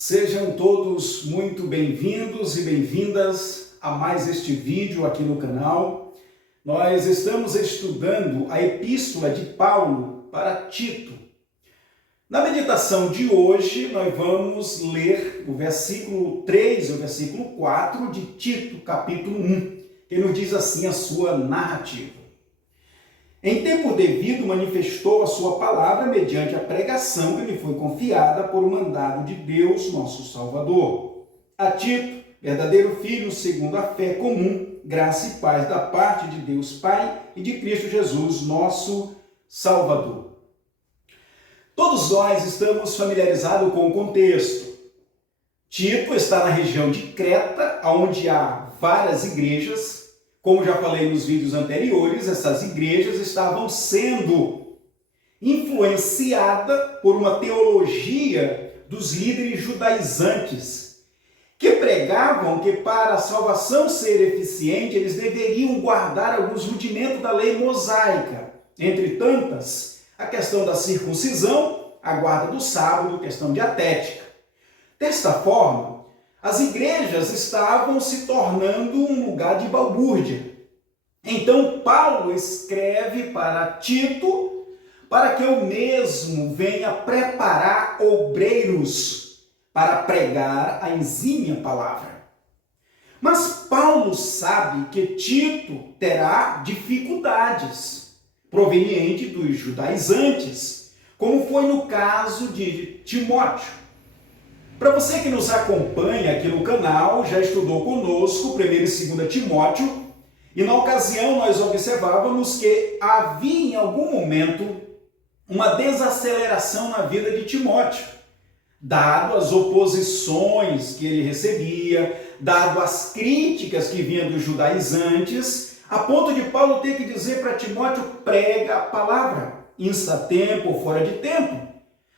Sejam todos muito bem-vindos e bem-vindas a mais este vídeo aqui no canal. Nós estamos estudando a Epístola de Paulo para Tito. Na meditação de hoje, nós vamos ler o versículo 3 e o versículo 4 de Tito, capítulo 1, que nos diz assim a sua narrativa. Em tempo devido manifestou a sua palavra mediante a pregação que lhe foi confiada por mandado de Deus, nosso Salvador. A Tito, verdadeiro filho segundo a fé comum, graça e paz da parte de Deus Pai e de Cristo Jesus, nosso Salvador. Todos nós estamos familiarizados com o contexto. Tito está na região de Creta, onde há várias igrejas. Como já falei nos vídeos anteriores, essas igrejas estavam sendo influenciadas por uma teologia dos líderes judaizantes, que pregavam que para a salvação ser eficiente, eles deveriam guardar alguns rudimentos da lei mosaica. Entre tantas, a questão da circuncisão, a guarda do sábado, questão dietética. Desta forma, as igrejas estavam se tornando um lugar de balbúrdia. Então, Paulo escreve para Tito para que o mesmo venha preparar obreiros para pregar a exímia palavra. Mas Paulo sabe que Tito terá dificuldades provenientes dos judaizantes, como foi no caso de Timóteo. Para você que nos acompanha aqui no canal, já estudou conosco 1 e 2 Timóteo, e na ocasião nós observávamos que havia em algum momento uma desaceleração na vida de Timóteo, dado as oposições que ele recebia, dado as críticas que vinham dos judaizantes, a ponto de Paulo ter que dizer para Timóteo: prega a palavra, insta tempo ou fora de tempo.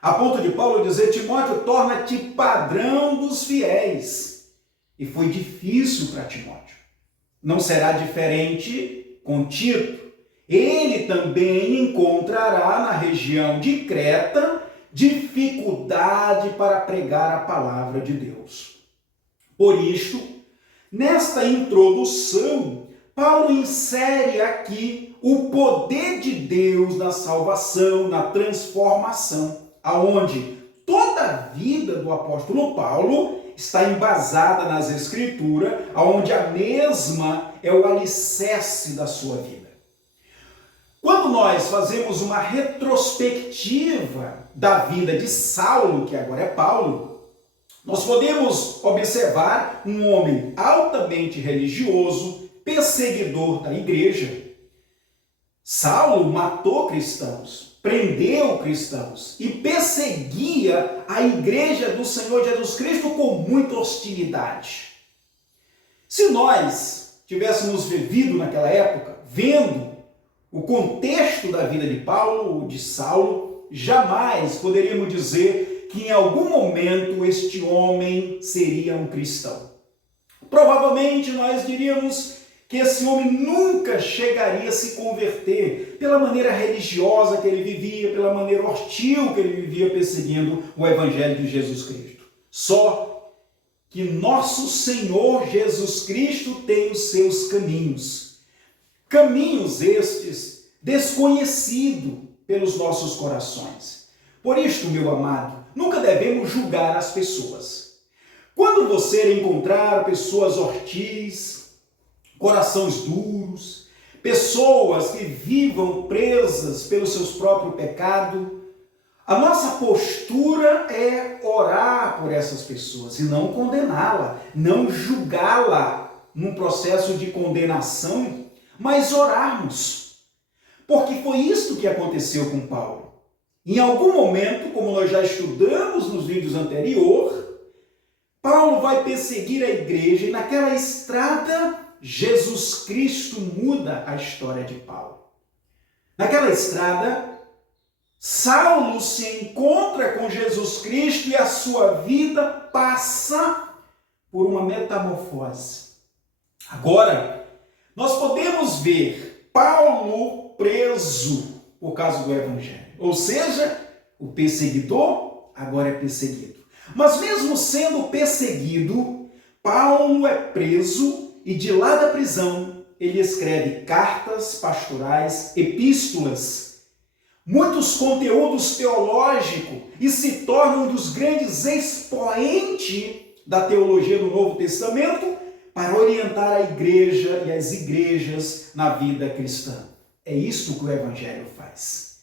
A ponto de Paulo dizer: Timóteo, torna-te padrão dos fiéis. E foi difícil para Timóteo. Não será diferente com Tito. Ele também encontrará na região de Creta dificuldade para pregar a palavra de Deus. Por isto, nesta introdução, Paulo insere aqui o poder de Deus na salvação, na transformação, aonde toda a vida do apóstolo Paulo está embasada nas Escrituras, aonde a mesma é o alicerce da sua vida. Quando nós fazemos uma retrospectiva da vida de Saulo, que agora é Paulo, nós podemos observar um homem altamente religioso, perseguidor da igreja. Saulo matou cristãos, prendeu cristãos e perseguia a igreja do Senhor Jesus Cristo com muita hostilidade. Se nós tivéssemos vivido naquela época, vendo o contexto da vida de Paulo ou de Saulo, jamais poderíamos dizer que em algum momento este homem seria um cristão. Provavelmente nós diríamos que esse homem nunca chegaria a se converter pela maneira religiosa que ele vivia, pela maneira hostil que ele vivia perseguindo o Evangelho de Jesus Cristo. Só que nosso Senhor Jesus Cristo tem os seus caminhos. Caminhos estes desconhecidos pelos nossos corações. Por isto, meu amado, nunca devemos julgar as pessoas. Quando você encontrar pessoas hostis, corações duros, pessoas que vivam presas pelos seus próprios pecados, a nossa postura é orar por essas pessoas e não condená-la, não julgá-la num processo de condenação, mas orarmos. Porque foi isso que aconteceu com Paulo. Em algum momento, como nós já estudamos nos vídeos anteriores, Paulo vai perseguir a igreja e naquela estrada Jesus Cristo muda a história de Paulo. Naquela estrada, Saulo se encontra com Jesus Cristo e a sua vida passa por uma metamorfose. Agora, nós podemos ver Paulo preso por causa do Evangelho. Ou seja, o perseguidor agora é perseguido. Mas mesmo sendo perseguido, Paulo é preso e de lá da prisão ele escreve cartas pastorais, epístolas, muitos conteúdos teológicos e se torna um dos grandes expoentes da teologia do Novo Testamento para orientar a igreja e as igrejas na vida cristã. É isto que o Evangelho faz.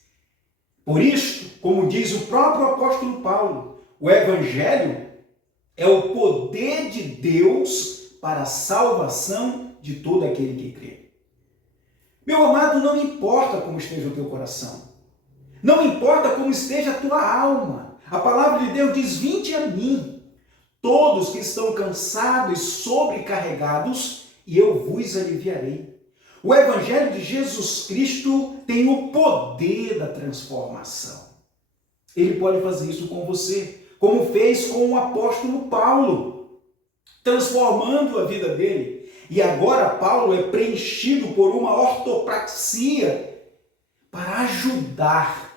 Por isto, como diz o próprio apóstolo Paulo, o Evangelho é o poder de Deus para a salvação de todo aquele que crê. Meu amado, não importa como esteja o teu coração, não importa como esteja a tua alma, a palavra de Deus diz: vinde a mim, todos que estão cansados e sobrecarregados, e eu vos aliviarei. O Evangelho de Jesus Cristo tem o poder da transformação. Ele pode fazer isso com você, como fez com o apóstolo Paulo, transformando a vida dele. E agora Paulo é preenchido por uma ortopraxia para ajudar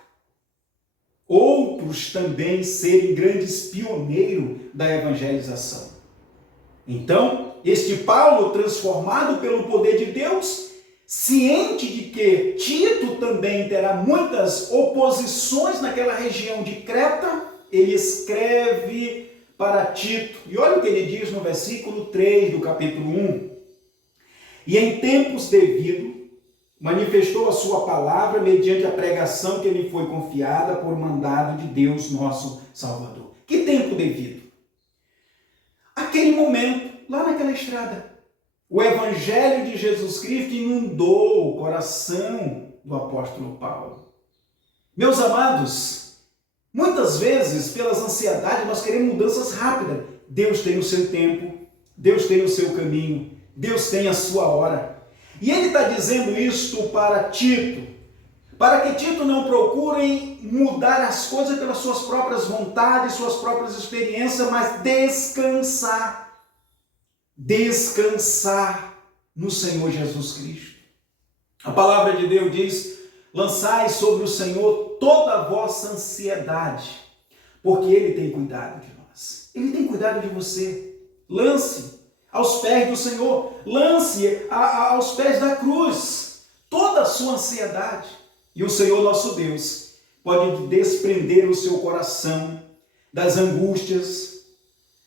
outros também serem grandes pioneiros da evangelização. Então, este Paulo, transformado pelo poder de Deus, ciente de que Tito também terá muitas oposições naquela região de Creta, ele escreve para Tito. E olha o que ele diz no versículo 3 do capítulo 1. E em tempos devidos, manifestou a sua palavra mediante a pregação que lhe foi confiada por mandado de Deus, nosso Salvador. Que tempo devido? Aquele momento, lá naquela estrada, o Evangelho de Jesus Cristo inundou o coração do apóstolo Paulo. Meus amados, muitas vezes, pelas ansiedades, nós queremos mudanças rápidas. Deus tem o seu tempo, Deus tem o seu caminho, Deus tem a sua hora. E ele está dizendo isto para Tito, para que Tito não procure mudar as coisas pelas suas próprias vontades, suas próprias experiências, mas descansar no Senhor Jesus Cristo. A palavra de Deus diz: lançai sobre o Senhor toda a vossa ansiedade, porque Ele tem cuidado de nós. Ele tem cuidado de você. Lance aos pés do Senhor, lance aos pés da cruz toda a sua ansiedade. E o Senhor nosso Deus pode desprender o seu coração das angústias,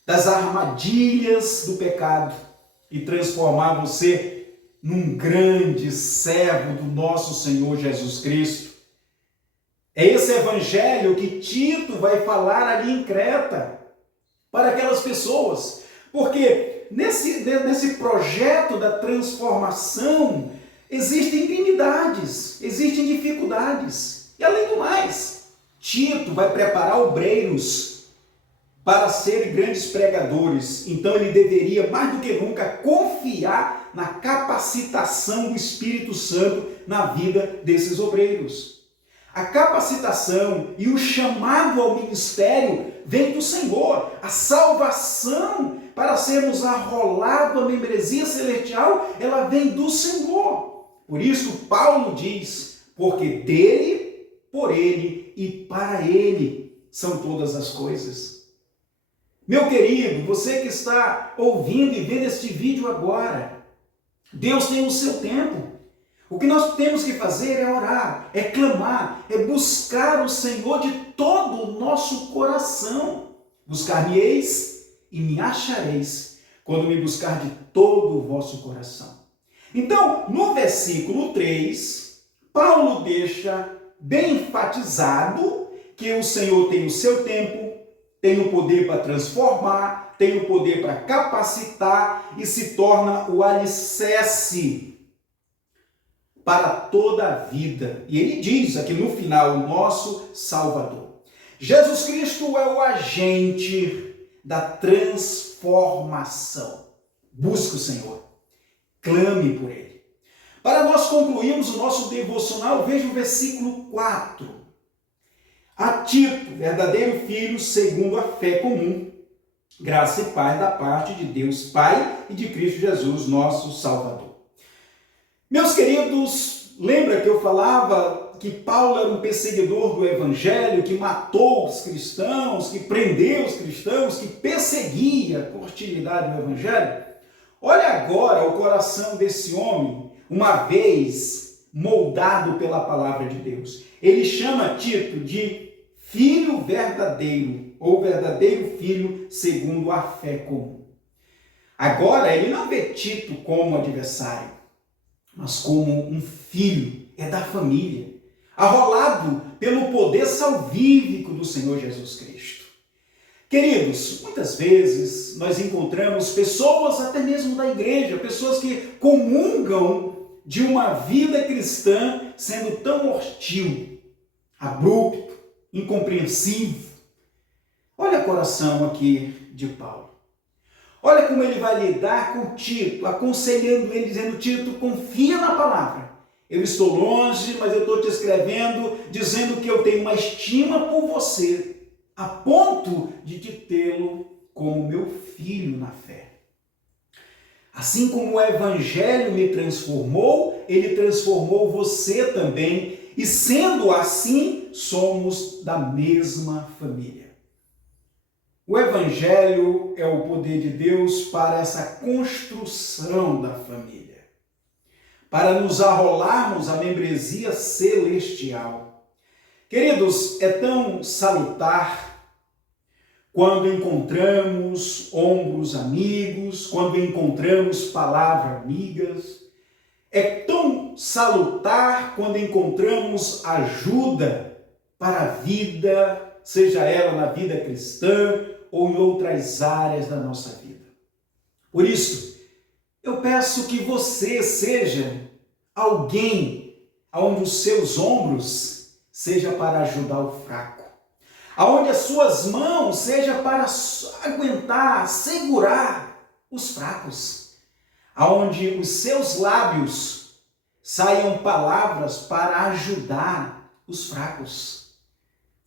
das armadilhas do pecado e transformar você num grande servo do nosso Senhor Jesus Cristo. É esse evangelho que Tito vai falar ali em Creta para aquelas pessoas, porque nesse projeto da transformação existem enfermidades, existem dificuldades. E além do mais, Tito vai preparar obreiros para serem grandes pregadores. Então ele deveria, mais do que nunca, confiar na capacitação do Espírito Santo na vida desses obreiros. A capacitação e o chamado ao ministério vem do Senhor. A salvação para sermos arrolados à membresia celestial, ela vem do Senhor. Por isso Paulo diz: porque dele, por ele e para ele são todas as coisas. Meu querido, você que está ouvindo e vendo este vídeo agora, Deus tem o seu tempo. O que nós temos que fazer é orar, é clamar, é buscar o Senhor de todo o nosso coração. Buscar-me-eis e me achareis, quando me buscar de todo o vosso coração. Então, no versículo 3, Paulo deixa bem enfatizado que o Senhor tem o seu tempo, tem o poder para transformar, tem o poder para capacitar e se torna o alicerce para toda a vida. E ele diz aqui no final: o nosso Salvador. Jesus Cristo é o agente da transformação. Busque o Senhor, clame por Ele. Para nós concluirmos o nosso devocional, veja o versículo 4. A Tito, verdadeiro filho segundo a fé comum, graça e paz da parte de Deus Pai e de Cristo Jesus, nosso Salvador. Meus queridos, lembra que eu falava que Paulo era um perseguidor do evangelho, que matou os cristãos, que prendeu os cristãos, que perseguia com hostilidade o evangelho. Olha agora o coração desse homem, uma vez moldado pela palavra de Deus. Ele chama Tito de filho verdadeiro, ou verdadeiro filho segundo a fé comum. Agora, ele não vê Tito como adversário, mas como um filho, é da família, arrolado pelo poder salvífico do Senhor Jesus Cristo. Queridos, muitas vezes nós encontramos pessoas, até mesmo da igreja, pessoas que comungam de uma vida cristã sendo tão hostil, abrupto, incompreensivo. Olha o coração aqui de Paulo. Olha como ele vai lidar com Tito, aconselhando ele, dizendo: Tito, confia na palavra. Eu estou longe, mas eu estou te escrevendo, dizendo que eu tenho uma estima por você, a ponto de te tê-lo como meu filho na fé. Assim como o evangelho me transformou, ele transformou você também, e sendo assim, somos da mesma família. O evangelho é o poder de Deus para essa construção da família, para nos arrolarmos à membresia celestial. Queridos, é tão salutar quando encontramos ombros amigos, quando encontramos palavras amigas. É tão salutar quando encontramos ajuda para a vida, seja ela na vida cristã ou em outras áreas da nossa vida. Por isso, eu peço que você seja alguém onde os seus ombros seja para ajudar o fraco, aonde as suas mãos seja para aguentar, segurar os fracos, aonde os seus lábios saiam palavras para ajudar os fracos,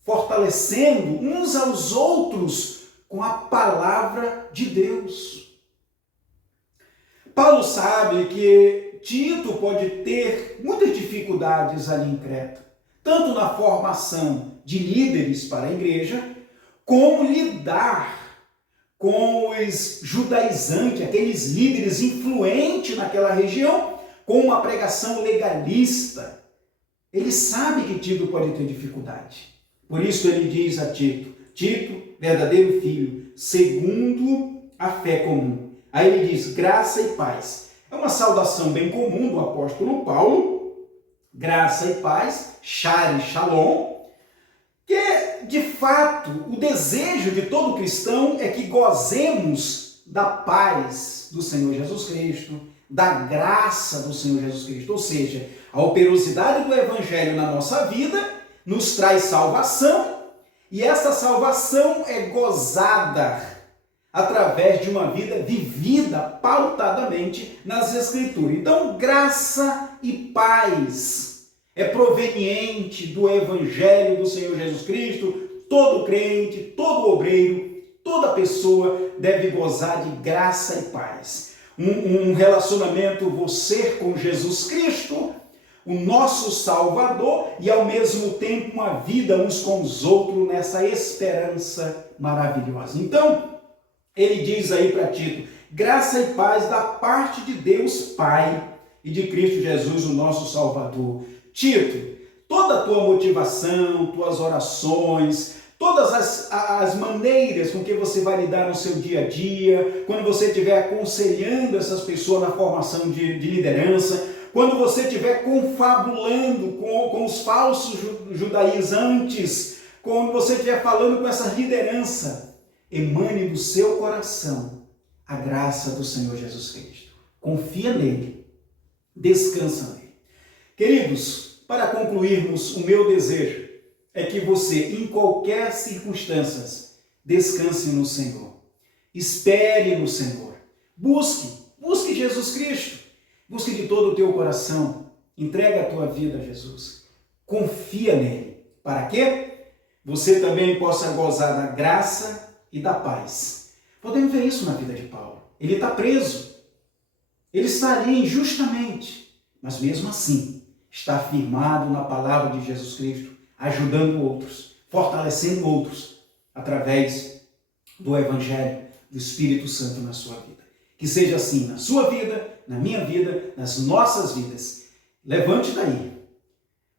fortalecendo uns aos outros com a palavra de Deus. Paulo sabe que Tito pode ter muitas dificuldades ali em Creta, tanto na formação de líderes para a igreja, como lidar com os judaizantes, aqueles líderes influentes naquela região, com uma pregação legalista. Ele sabe que Tito pode ter dificuldade. Por isso ele diz a Tito: Tito, verdadeiro filho, segundo a fé comum. Aí ele diz: graça e paz. É uma saudação bem comum do apóstolo Paulo, graça e paz, shari, shalom, que de fato o desejo de todo cristão é que gozemos da paz do Senhor Jesus Cristo, da graça do Senhor Jesus Cristo, ou seja, a operosidade do evangelho na nossa vida nos traz salvação, e essa salvação é gozada através de uma vida vivida pautadamente nas Escrituras. Então, graça e paz é proveniente do Evangelho do Senhor Jesus Cristo. Todo crente, todo obreiro, toda pessoa deve gozar de graça e paz. Um relacionamento você com Jesus Cristo, o nosso Salvador, e ao mesmo tempo uma vida uns com os outros nessa esperança maravilhosa. Então, ele diz aí para Tito: graça e paz da parte de Deus Pai e de Cristo Jesus, o nosso Salvador. Tito, toda a tua motivação, tuas orações, todas as maneiras com que você vai lidar no seu dia a dia, quando você estiver aconselhando essas pessoas na formação de liderança, quando você estiver confabulando com os falsos judaizantes, quando você estiver falando com essa liderança, emane do seu coração a graça do Senhor Jesus Cristo. Confia nele, descansa nele. Queridos, para concluirmos, o meu desejo é que você, em qualquer circunstância, descanse no Senhor. Espere no Senhor. Busque Jesus Cristo. Busque de todo o teu coração. Entrega a tua vida a Jesus. Confia nele. Para quê? Você também possa gozar da graça e da paz. Podemos ver isso na vida de Paulo. Ele está preso. Ele está ali injustamente. Mas mesmo assim, está firmado na palavra de Jesus Cristo, ajudando outros, fortalecendo outros, através do Evangelho do Espírito Santo na sua vida. Que seja assim na sua vida, na minha vida, nas nossas vidas. Levante daí,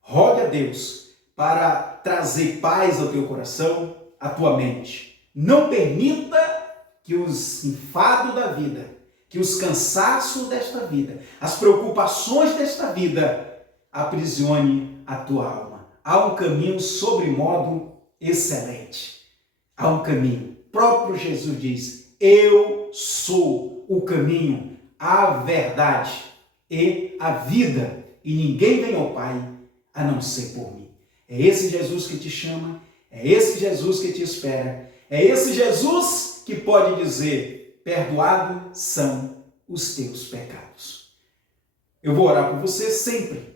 rogue a Deus para trazer paz ao teu coração, à tua mente. Não permita que os enfados da vida, que os cansaços desta vida, as preocupações desta vida aprisione a tua alma. Há um caminho sobremodo excelente. Há um caminho. O próprio Jesus diz: eu sou o caminho, a verdade e a vida, e ninguém vem ao Pai a não ser por mim. É esse Jesus que te chama, é esse Jesus que te espera, é esse Jesus que pode dizer: perdoados são os teus pecados. Eu vou orar por você sempre.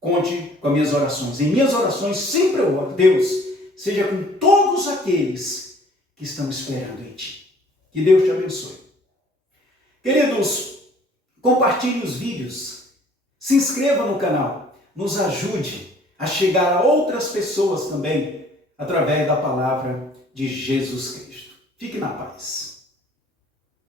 Conte com as minhas orações. Em minhas orações sempre eu oro: Deus, seja com todos aqueles que estão esperando em ti. Que Deus te abençoe. Queridos, compartilhe os vídeos, se inscreva no canal, nos ajude a chegar a outras pessoas também através da palavra de Jesus Cristo. Fique na paz.